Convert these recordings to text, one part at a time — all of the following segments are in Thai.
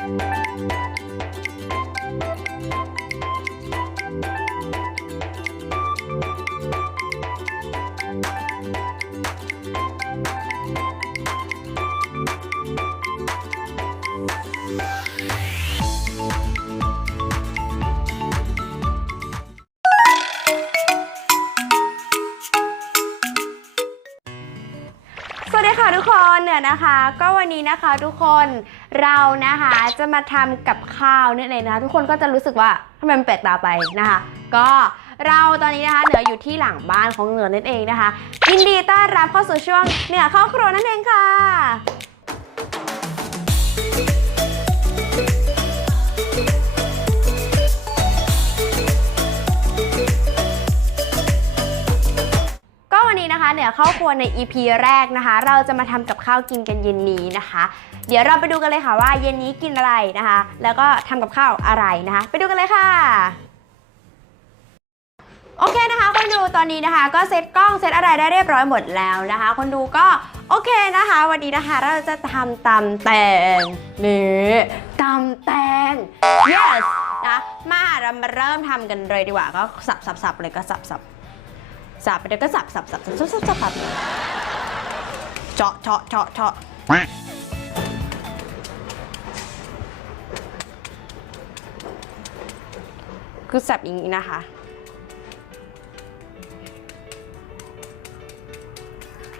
สวัสดีค่ะทุกคนเนี่ยนะคะ ก็วันนี้นะคะทุกคน เรานะคะจะมาทำกับข้าวนั่นเลยนะคะทุกคนก็จะรู้สึกว่าทำไมมันแปลกตาไปนะคะ ก็เราตอนนี้นะคะเหนืออยู่ที่หลังบ้านของเหนือนั่นเองนะคะยินดีต้อนรับเข้าสู่ช่วงเหนือเข้าครัวนั่นเองค่ะ เหนือข้าวครัวใน EP แรกนะคะ เราจะมาทำกับข้าวกินกันเย็นนี้นะคะ เดี๋ยวเราไปดูกันเลยค่ะว่าเย็นนี้กินอะไรนะคะ แล้วก็ทำกับข้าวอะไรนะคะ ไปดูกันเลยค่ะโอเคนะคะคนดูตอนนี้นะคะ ก็เซตกล้องเซตอะไรได้เรียบร้อยหมดแล้วนะคะ คนดูก็โอเคนะคะ วันนี้นะคะเราจะทำตำแตงนี่ตำแตง yes นะมาเรามาเริ่มทำกันเลยดีกว่าก็สับสับสับเลยก็สับสับ สับไปเดี๋ยวก็สับสับสับสับสับสับสับเจาะเจาะเจาะเจาะคือสับอย่างนี้นะคะ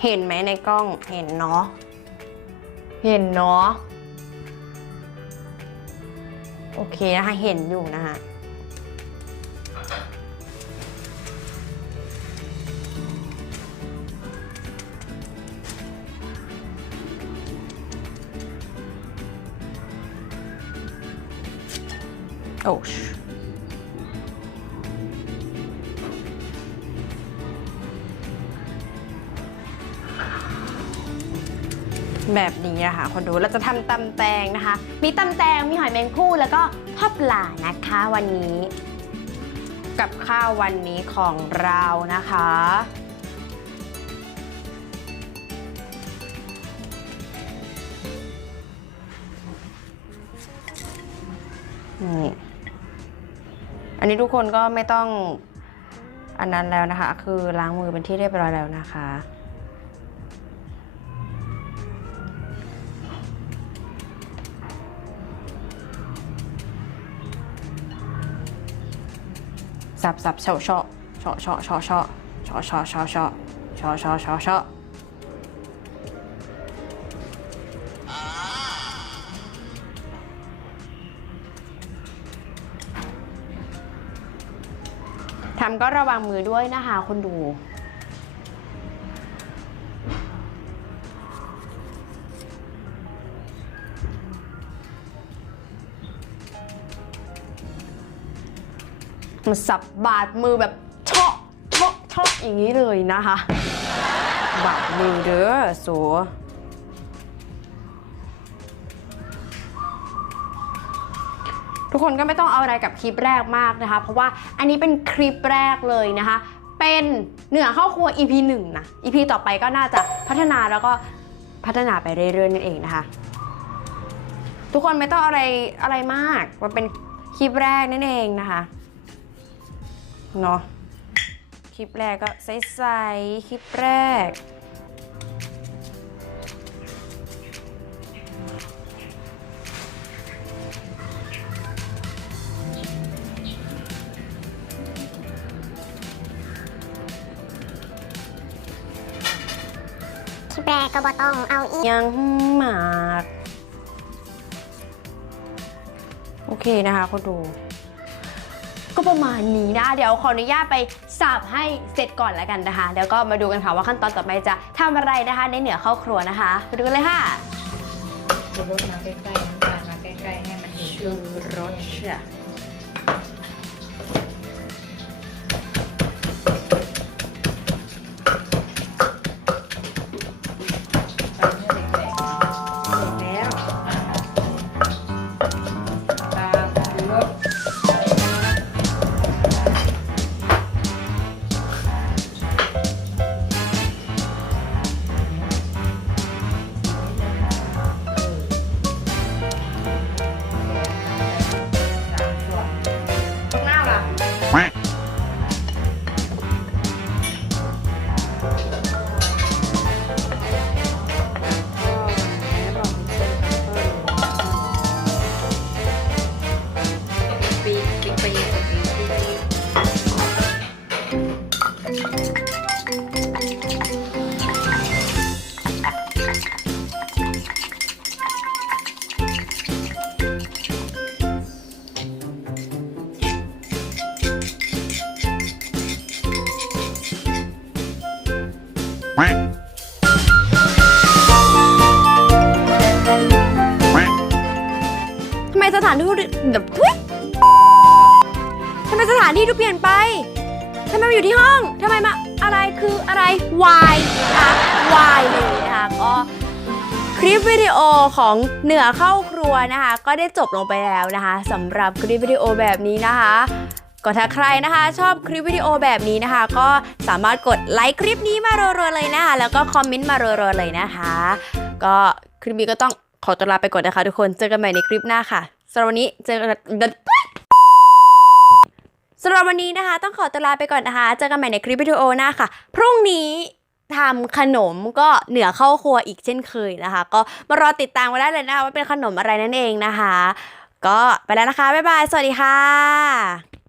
เห็นไหมในกล้องเห็นเนาะเห็นเนาะโอเคนะคะ เห็นอยู่นะคะ โอ้ชแบบนี้นะคะคนดูเราจะทำตำแตงนะคะ มีตำแตงมีหอยแมงผู้แล้วก็ทอดปลานะคะวันนี้ กับข้าววันนี้ของเรานะคะ นี่ อันนี้ทุกคนก็ไม่ต้องอันนั้นแล้วนะคะ คือล้างมือเป็นที่เรียบร้อยแล้วนะคะ สับสับเฉาะเฉาะเฉาะเฉาะเฉาะเฉาะเฉาะเฉาะเฉาะเฉาะเฉาะ ทำก็ระวังมือด้วยนะคะคนดู มันสับบาดมือแบบเชาะเชาะเชาะอย่างนี้เลยนะคะ บาดมือเด้อสัว ทุกคนก็ไม่ต้องเอาอะไรกับคลิปแรกมากนะคะ เพราะว่าอันนี้เป็นคลิปแรกเลยนะคะ เป็นเหนือเข้าครัว EP 1 นะ EP ต่อไปก็น่าจะพัฒนาแล้วก็พัฒนาไปเรื่อยๆนั่นเองนะคะ ทุกคนไม่ต้องอะไรอะไรมากมันเป็นคลิปแรกนั่นเองนะคะเนาะคลิปแรกก็ใสๆคลิปแรก รกก็บ่ต้องเอาอีกยังหมากโอเคนะคะคุณดู ก็ประมาณนี้นะ เดี๋ยวขออนุญาตไปสับให้เสร็จก่อนแล้วกันนะคะ เดี๋ยวก็มาดูกันค่ะว่าขั้นตอนต่อไปจะทำอะไรนะคะ ในเหนือเข้าครัวนะคะไปดูกันเลยค่ะชูรสมาใกล้ๆน้ำตาลมาใกล้ๆให้มันเห็นชูรสค่ะ ทำไมสถานที่แบบทุยทำไมสถานที่ทุกเปลี่ยนไปทำไมมาอยู่ที่ห้องทำไมมาอะไรคืออะไรวายนะวายเลยนะคะก็คลิปวิดีโอของเหนือเข้าครัวนะคะ ก็ได้จบลงไปแล้วนะคะสำหรับคลิปวิดีโอแบบนี้นะคะ ก็ถ้าใครนะคะชอบคลิปวิดีโอแบบนี้นะคะ ก็สามารถกดไลค์คลิปนี้มารัวๆเลยนะคะแล้วก็คอมเมนต์มารัวๆเลยนะคะ ก็คลิปนี้ก็ต้องขอตัวลาไปก่อนนะคะ ทุกคนเจอกันใหม่ในคลิปหน้าค่ะสำหรับวันนี้เจอกันสำหรับวันนี้นะคะ ต้องขอตัวลาไปก่อนนะคะ เจอกันใหม่ในคลิปวิดีโอหน้าค่ะ พรุ่งนี้ทำขนมก็เหนือเข้าครัวอีกเช่นเคยนะคะ ก็มารอติดตามกันได้เลยนะคะว่าเป็นขนมอะไรนั่นเองนะคะ ก็ไปแล้วนะคะบ๊ายบายสวัสดีค่ะ